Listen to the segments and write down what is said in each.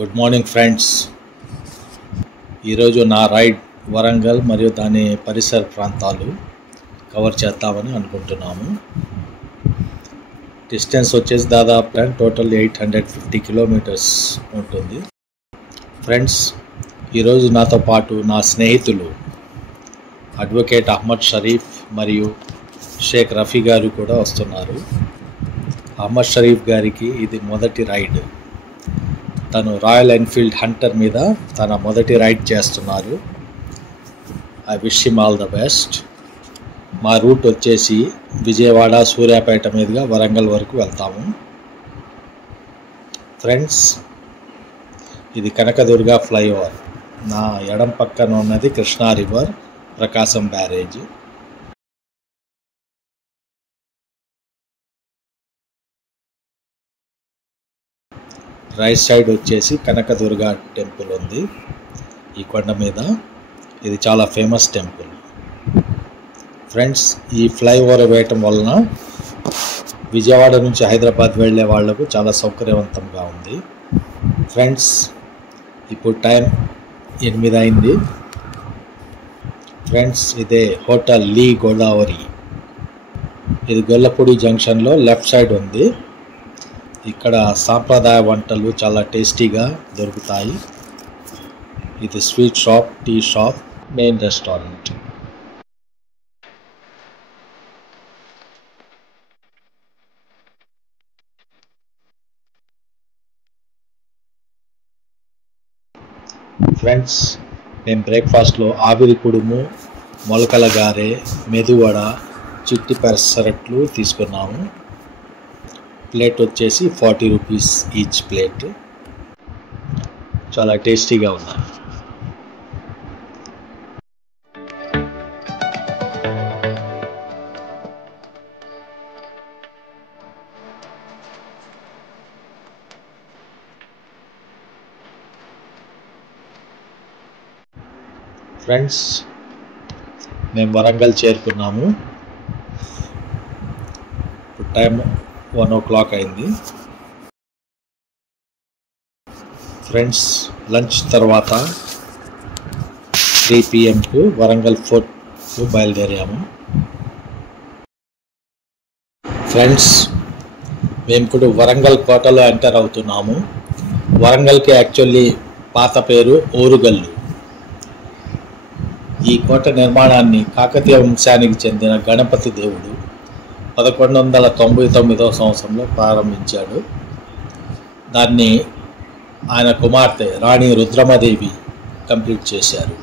Good morning friends. ఈరోజు నా ride Warangal మరియు దాని పరిసర ప్రాంతాలు కవర్ చేద్దామని అనుకుంటున్నాము. డిస్టెన్స్ వచ్చేసి దాదాపు టోటల్ 850 కిలోమీటర్స్ ఉంటుంది. ఫ్రెండ్స్, ఈరోజు నాతో పాటు నా స్నేహితులు అడ్వకేట్ అహ్మద్ షరీఫ్ మరియు షేక్ రఫీ గారు కూడా వస్తున్నారు. అహ్మద్ షరీఫ్ గారికి ఇది మొదటి రైడ్. తను రాయల్ ఎన్ఫీల్డ్ హంటర్ మీద తన మొదటి రైడ్ చేస్తున్నారు. I wish him all the best. మా రూట్ వచ్చేసి విజయవాడ, సూర్యాపేట మీదుగా వరంగల్ వరకు వెళ్తాము. ఫ్రెండ్స్, ఇది కనకదుర్గ ఫ్లైఓవర్. నా ఎడం పక్కన ఉన్నది కృష్ణా రివర్, ప్రకాశం బ్యారేజ్. రైట్ సైడ్ వచ్చేసి కనకదుర్గ టెంపుల్ ఉంది ఈ కొండ మీద. ఇది చాలా ఫేమస్ టెంపుల్. ఫ్రెండ్స్, ఈ ఫ్లైఓవర్ వేయటం వలన విజయవాడ నుంచి హైదరాబాద్ వెళ్ళే వాళ్లకు చాలా సౌకర్యవంతంగా ఉంది. ఫ్రెండ్స్, ఇప్పుడు టైం 8 అయింది. ఫ్రెండ్స్, ఇదే హోటల్ లీ గోదావరి. ఇది గొల్లపూడి జంక్షన్లో లెఫ్ట్ సైడ్ ఉంది. ఇక్కడ సాంప్రదాయ వంటలు చాలా టేస్టీగా దొరుకుతాయి. ఇది sweet shop, tea shop, main restaurant. Friends, మేము బ్రేక్ఫాస్ట్లో ఆవిరి కుడుము, మొలకల గారె, మెదువడ, చిట్టి పెసరట్లు తీసుకున్నాము. ప్లేట్ వచ్చేసి 40 రూపీస్ ఈచ్ ప్లేట్. చాలా టేస్టీగా ఉన్నాయి. ఫ్రెండ్స్, మేము వరంగల్ చేరుకున్నాము. ఇప్పుడు టైం 1 o'clock అయింది. ఫ్రెండ్స్, లంచ్ తర్వాత 3 PM వరంగల్ ఫోర్ట్కు బయలుదేరాము. ఫ్రెండ్స్, మేము ఇప్పుడు వరంగల్ కోటలో ఎంటర్ అవుతున్నాము. వరంగల్కి యాక్చువల్లీ పాత పేరు ఓరుగల్లు. ఈ కోట నిర్మాణాన్ని కాకతీయ వంశానికి చెందిన గణపతి దేవుడు 1199వ సంవత్సరంలో ప్రారంభించాడు. దాన్ని ఆయన కుమార్తె రాణి రుద్రమదేవి కంప్లీట్ చేశారు.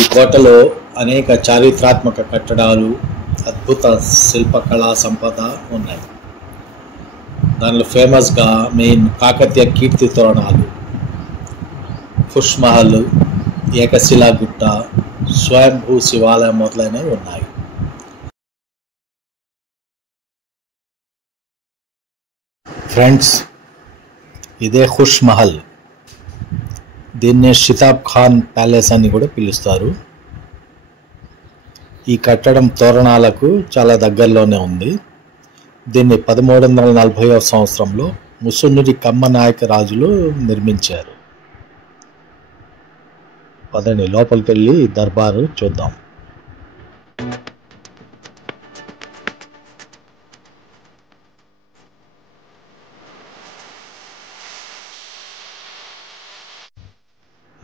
ఈ కోటలో అనేక చారిత్రాత్మక కట్టడాలు, అద్భుత శిల్పకళా సంపద ఉన్నాయి. దానిలో ఫేమస్గా మెయిన్ కాకతీయ కీర్తి తోరణాలు, ఖుష్ మహల్, ఏకశిలా గుట్ట, స్వయంభూ శివాలయం మొదలైనవి ఉన్నాయి. ఫ్రెండ్స్, ఇదే ఖుష్ మహల్. దీన్నే షితాబ్ ఖాన్ ప్యాలెస్ అని కూడా పిలుస్తారు. ఈ కట్టడం తోరణాలకు చాలా దగ్గరలోనే ఉంది. దీన్ని 1340వ సంవత్సరంలో ముసునూరి కమ్మనాయక రాజులు నిర్మించారు. పదండి, లోపలికి వెళ్ళి దర్బారు చూద్దాం.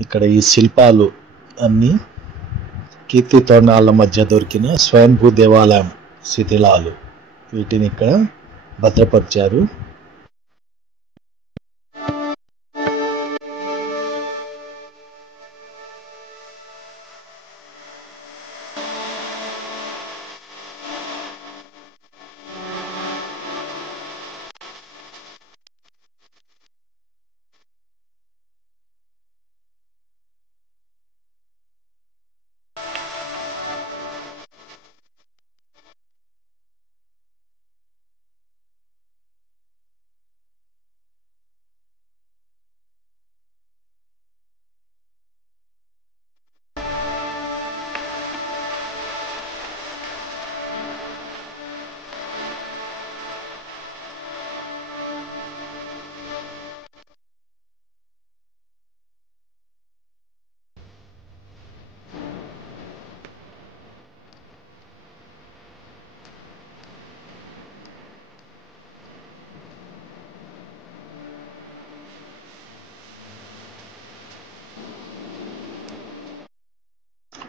ఇక్కడ ఈ శిల్పాలు అన్నీ కీర్తి తోరణాల మధ్య దొరికిన స్వయంభూ దేవాలయం శిథిలాలు. వీటిని ఇక్కడ భద్రపరిచారు.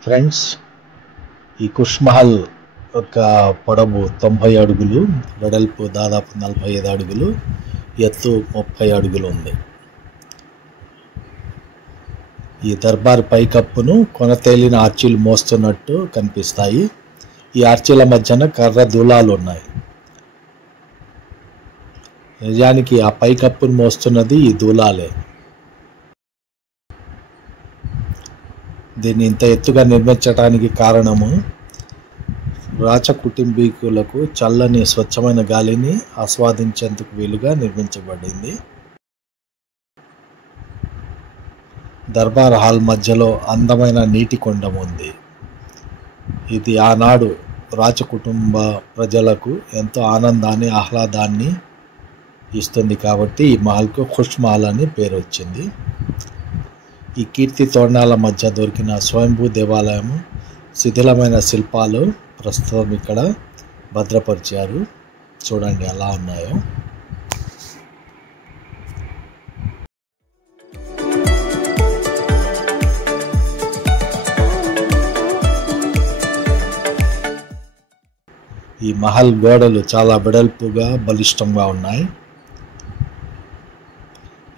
ఫ్రెండ్స్, ఈ కుష్ మహల్ యొక్క పొడవు 90 అడుగులు, వెడల్పు దాదాపు 45 అడుగులు, ఎత్తు 30 అడుగులు ఉంది. ఈ దర్బార్ పైకప్పును కొనతేలిన ఆర్చీలు మోస్తున్నట్టు కనిపిస్తాయి. ఈ ఆర్చీల మధ్యన కర్ర దూలాలు ఉన్నాయి. నిజానికి ఆ పైకప్పును మోస్తున్నది ఈ దూలాలే. దీన్ని ఇంత ఎత్తుగా నిర్మించడానికి కారణము రాచ కుటుంబీకులకు చల్లని స్వచ్ఛమైన గాలిని ఆస్వాదించేందుకు వీలుగా నిర్మించబడింది. దర్బార్ హాల్ మధ్యలో అందమైన నీటి కొండ ఉంది. ఇది ఆనాడు రాచ కుటుంబ ప్రజలకు ఎంతో ఆనందాన్ని, ఆహ్లాదాన్ని ఇస్తుంది కాబట్టి ఈ మహల్కు ఖుష్ మహల్ అని పేరు వచ్చింది. ఈ కీర్తి తోరణాల మధ్య దొరికిన స్వయంభూ దేవాలయము, శిథిలమైన శిల్పాలు ప్రస్తుతం ఇక్కడ భద్రపరిచారు. చూడండి ఎలా ఉన్నాయో. ఈ మహల్ గోడలు చాలా వెడల్పుగా, బలిష్టంగా ఉన్నాయి.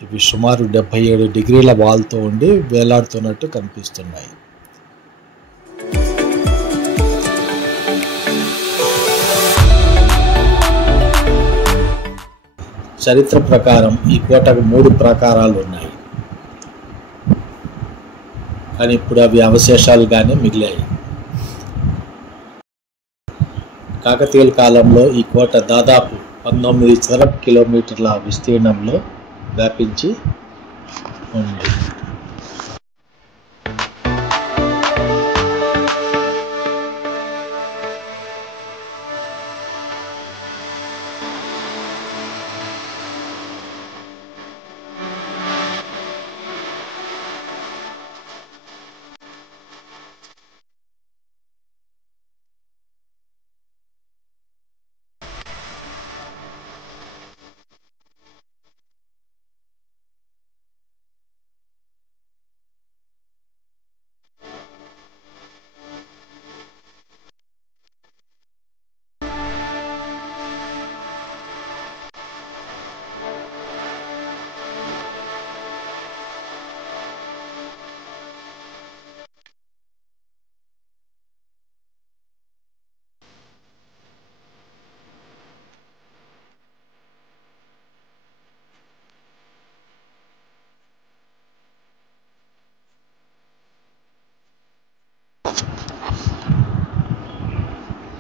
ఇవి సుమారు 77 డిగ్రీల వాల్తో ఉండి వేలాడుతున్నట్టు కనిపిస్తున్నాయి. చరిత్ర ప్రకారం ఈ కోటకు 3 ప్రాకారాలు ఉన్నాయి, కానీ ఇప్పుడు అవి అవశేషాలుగానే మిగిలాయి. కాకతీయుల కాలంలో ఈ కోట దాదాపు 19 చదరపు కిలోమీటర్ల విస్తీర్ణంలో వ్యాపించి ఉంది.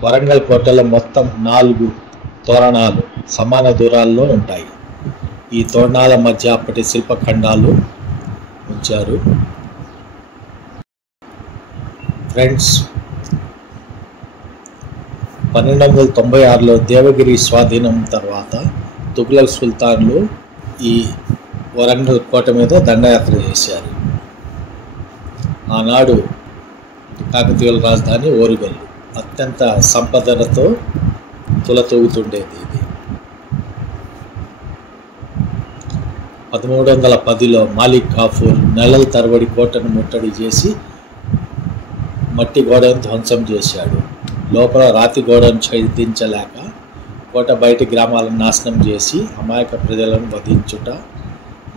వరంగల్ కోటలో మొత్తం 4 తోరణాలు సమాన దూరాల్లో ఉంటాయి. ఈ తోరణాల మధ్య అప్పటి శిల్పఖండాలు ఉంచారు. ఫ్రెండ్స్, 1296లో దేవగిరి స్వాధీనం తర్వాత తుగ్లక్ సుల్తాన్లు ఈ వరంగల్ కోట మీద దండయాత్ర చేశారు. ఆనాడు కాకతీయుల రాజధాని ఓరుగల్లు అత్యంత సంపదలతో తులతూగుతుండేది. ఇది 1310లో మాలిక్ కాఫూర్ నెలల తరబడి కోటను ముట్టడి చేసి మట్టి గోడను ధ్వంసం చేశాడు. లోపల రాతి గోడను ఛేదించలేక కోట బయటి గ్రామాలను నాశనం చేసి అమాయక ప్రజలను వధించుట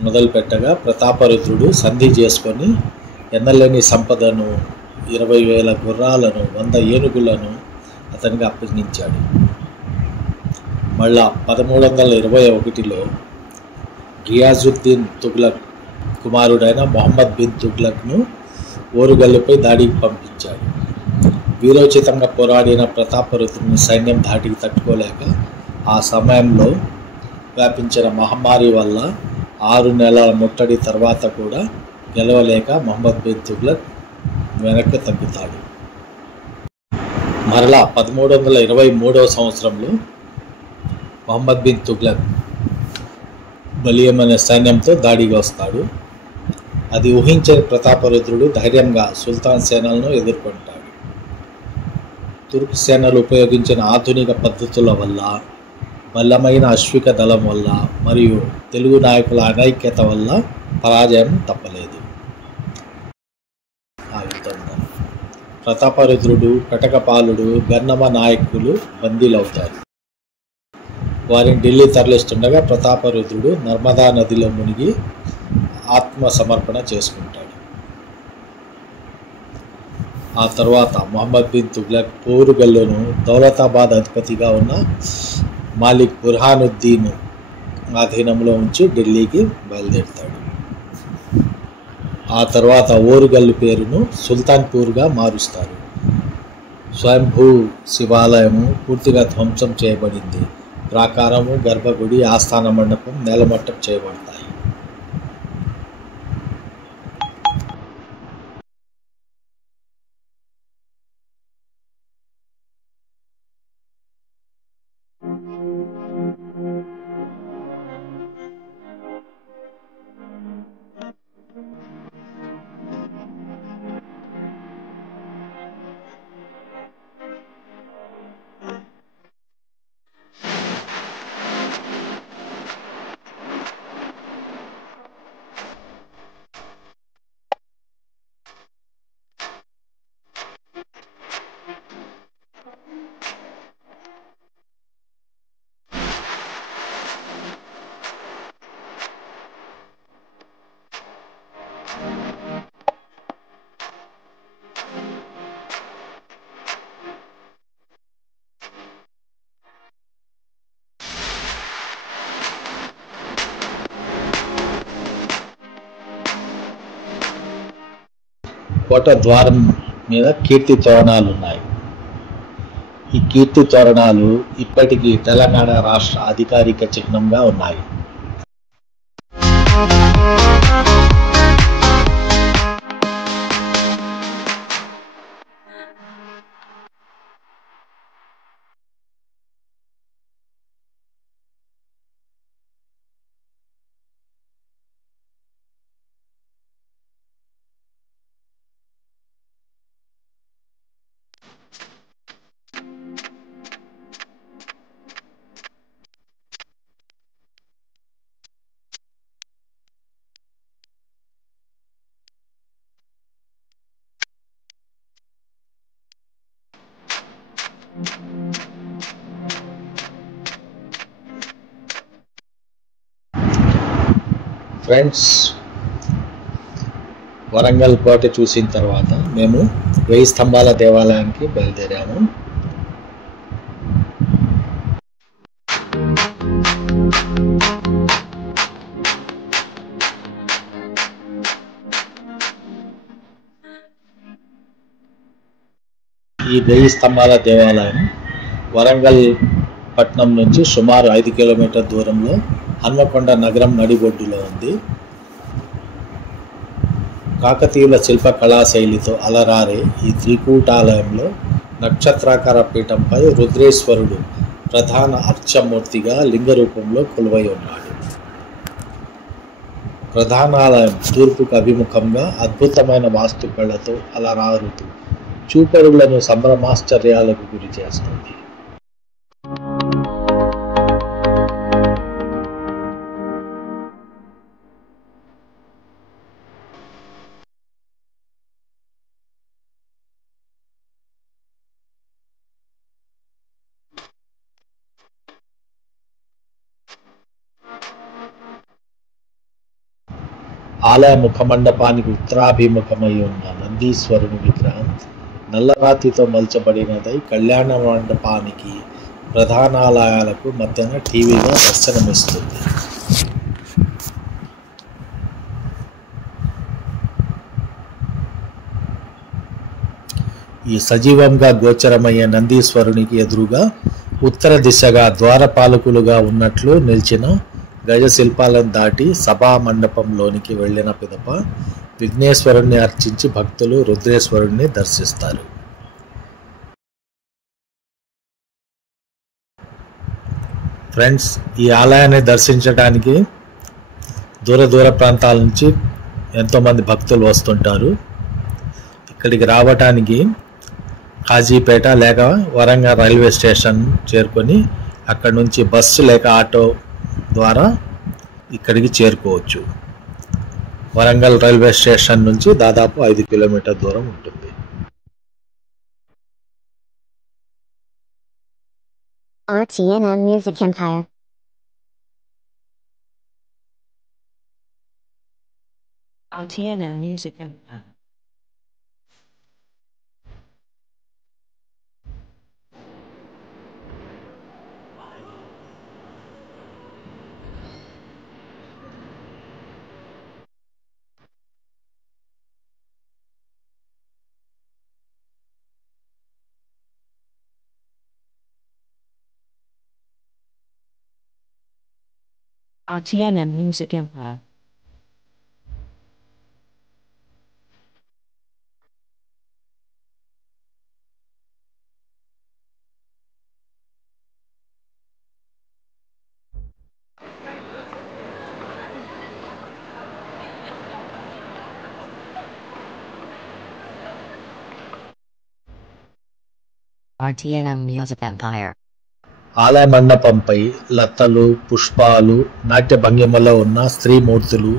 మొదలుపెట్టగా ప్రతాపరుద్రుడు సంధి చేసుకొని ఎన్నలేని సంపదను, 20,000 గుర్రాలను, 100 ఏనుగులను అతనికి అప్పగించాడు. మళ్ళా 1321లో గియాజుద్దీన్ తుగ్లక్ కుమారుడైన మొహమ్మద్ బిన్ తుగ్లక్ను ఓరుగల్లుపై దాడికి పంపించాడు. వీరోచితంగా పోరాడిన ప్రతాపరుద్రుని సైన్యం ధాటికి తట్టుకోలేక ఆ సమయంలో వ్యాపించిన మహమ్మారి వల్ల 6 నెలల ముట్టడి తర్వాత కూడా గెలవలేక మొహమ్మద్ బిన్ తుగ్లక్ వెనక్కి తగ్గుతాడు. మరలా 1323వ సంవత్సరంలో మొహమ్మద్ బిన్ తుగ్లక్ బలియమనే సైన్యంతో దాడికి వస్తాడు. అది ఊహించని ప్రతాపరుద్రుడు ధైర్యంగా సుల్తాన్ సేనలను ఎదుర్కొంటాడు. తుర్క్ సేనలు ఉపయోగించిన ఆధునిక పద్ధతుల వల్ల, బలమైన అశ్విక దళం వల్ల మరియు తెలుగు నాయకుల అనైక్యత వల్ల పరాజయం తప్పలేదు. ప్రతాపరుద్రుడు, కటకపాలుడు, గన్నమ నాయకులు బందీలవుతారు. వారిని ఢిల్లీ తరలిస్తుండగా ప్రతాపరుద్రుడు నర్మదా నదిలో మునిగి ఆత్మ సమర్పణ చేసుకుంటాడు. ఆ తర్వాత మొహమ్మద్ బిన్ తుగ్లక్ పోరుగల్లును దౌలతాబాద్ అధిపతిగా ఉన్న మాలిక్ బుర్హానుద్దీన్ ఆధీనంలో ఉంచి ఢిల్లీకి బయలుదేరుతాడు. ఆ తర్వాత ఓరుగల్లు పేరును సుల్తాన్పూర్గా మారుస్తారు. స్వయంభూ శివాలయము పూర్తిగా ధ్వంసం చేయబడింది. ప్రాకారము, గర్భగుడి, ఆస్థాన మండపం నేలమట్టం చేయబడతాయి. కోట ద్వారం మీద కీర్తి తోరణాలు ఉన్నాయి. ఈ కీర్తి తోరణాలు ఇప్పటికీ తెలంగాణ రాష్ట్ర అధికారిక చిహ్నంగా ఉన్నాయి. ఫ్రెండ్స్, వరంగల్ కోట చూసిన తర్వాత మేము 1000 స్తంభాల దేవాలయానికి బయలుదేరాము. ఈ 1000 స్తంభాల దేవాలయం వరంగల్ పట్నం నుంచి సుమారు 5 కిలోమీటర్ల దూరంలో హన్మకొండ నగరం నడిబొడ్డులో ఉంది. కాకతీయుల శిల్ప కళాశైలితో అలరారే ఈ త్రికూటాలయంలో నక్షత్రాకార పీఠంపై రుద్రేశ్వరుడు ప్రధాన అర్చమూర్తిగా లింగ రూపంలో కొలువై ఉన్నాడు. ప్రధానాలయం తూర్పుకు అభిముఖంగా అద్భుతమైన వాస్తుకళతో అలరారుతూ చూపరులను సంభ్రమాశ్చర్యాలకు గురి చేస్తుంది. ఆలయ ముఖమండపానికి ఉత్తరాభిముఖమై ఉన్న నందీశ్వరుని విగ్రహం నల్లరాతితో మలచబడినదై కళ్యాణ మండపానికి ప్రధానాలయాలకు మధ్యన టీవీగా దర్శనమిస్తుంది. ఈ సజీవంగా గోచరమయ్యే నందీశ్వరునికి ఎదురుగా ఉత్తర దిశగా ద్వారపాలకులుగా ఉన్నట్లు నిలిచిన గజ శిల్పాలను దాటి సభా మండపంలోనికి వెళ్ళిన పిదప విఘ్నేశ్వరుణ్ణి అర్చించి భక్తులు రుద్రేశ్వరుణ్ణి దర్శిస్తారు. ఫ్రెండ్స్, ఈ ఆలయాన్ని దర్శించడానికి దూర ప్రాంతాల నుంచి ఎంతోమంది భక్తులు వస్తుంటారు. ఇక్కడికి రావటానికి కాజీపేట లేక వరంగల్ రైల్వే స్టేషన్ చేరుకొని అక్కడ నుంచి బస్సు లేక ఆటో ద్వారా ఇక్కడికి చేరుకోవచ్చు. వరంగల్ రైల్వే స్టేషన్ నుంచి దాదాపు 5 కిలోమీటర్ దూరం ఉంటుంది. RTNM Music Empire. RTNM Music Empire. RTNM Music Empire. RTNM Music Empire. ఆలయ మండపంపై లతలు, పుష్పాలు, నాట్య భంగిమలో ఉన్న స్త్రీమూర్తులు,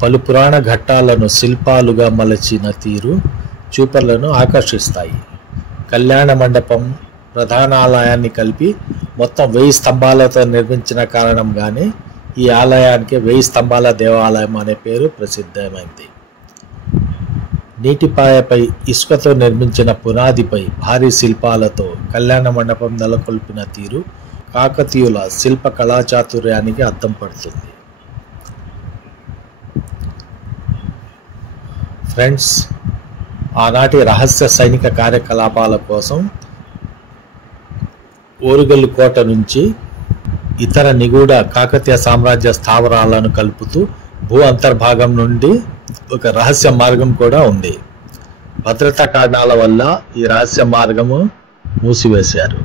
పలు పురాణ ఘట్టాలను శిల్పాలుగా మలచిన తీరు చూపర్లను ఆకర్షిస్తాయి. కళ్యాణ మండపం, ప్రధాన ఆలయాన్ని కలిపి మొత్తం 1000 స్తంభాలతో నిర్మించిన కారణంగానే ఈ ఆలయానికి 1000 స్తంభాల దేవాలయం అనే పేరు ప్రసిద్ధమైంది. నీటిపాయపై ఇసుకతో నిర్మించిన పునాదిపై భారీ శిల్పాలతో కళ్యాణ మండపం నెలకొల్పిన తీరు కాకతీయుల శిల్ప కళాచాతుర్యానికి అద్దం పడుతుంది. ఫ్రెండ్స్, ఆనాటి రహస్య సైనిక కార్యకలాపాల కోసం ఓరుగల్లు కోట నుంచి ఇతర నిగూఢ కాకతీయ సామ్రాజ్య స్థావరాలను కలుపుతూ భూ అంతర్భాగం నుండి ఒక రహస్య మార్గం కూడా ఉంది. భద్రతా కారణాల వల్ల ఈ రహస్య మార్గము మూసివేశారు.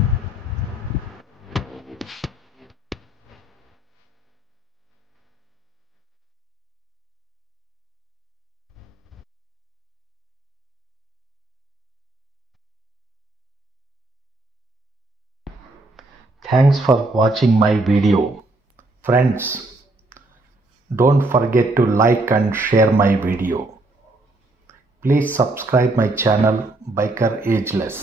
Thanks for watching my video. Friends, don't forget to like and share my video. Please subscribe my channel Biker Ageless.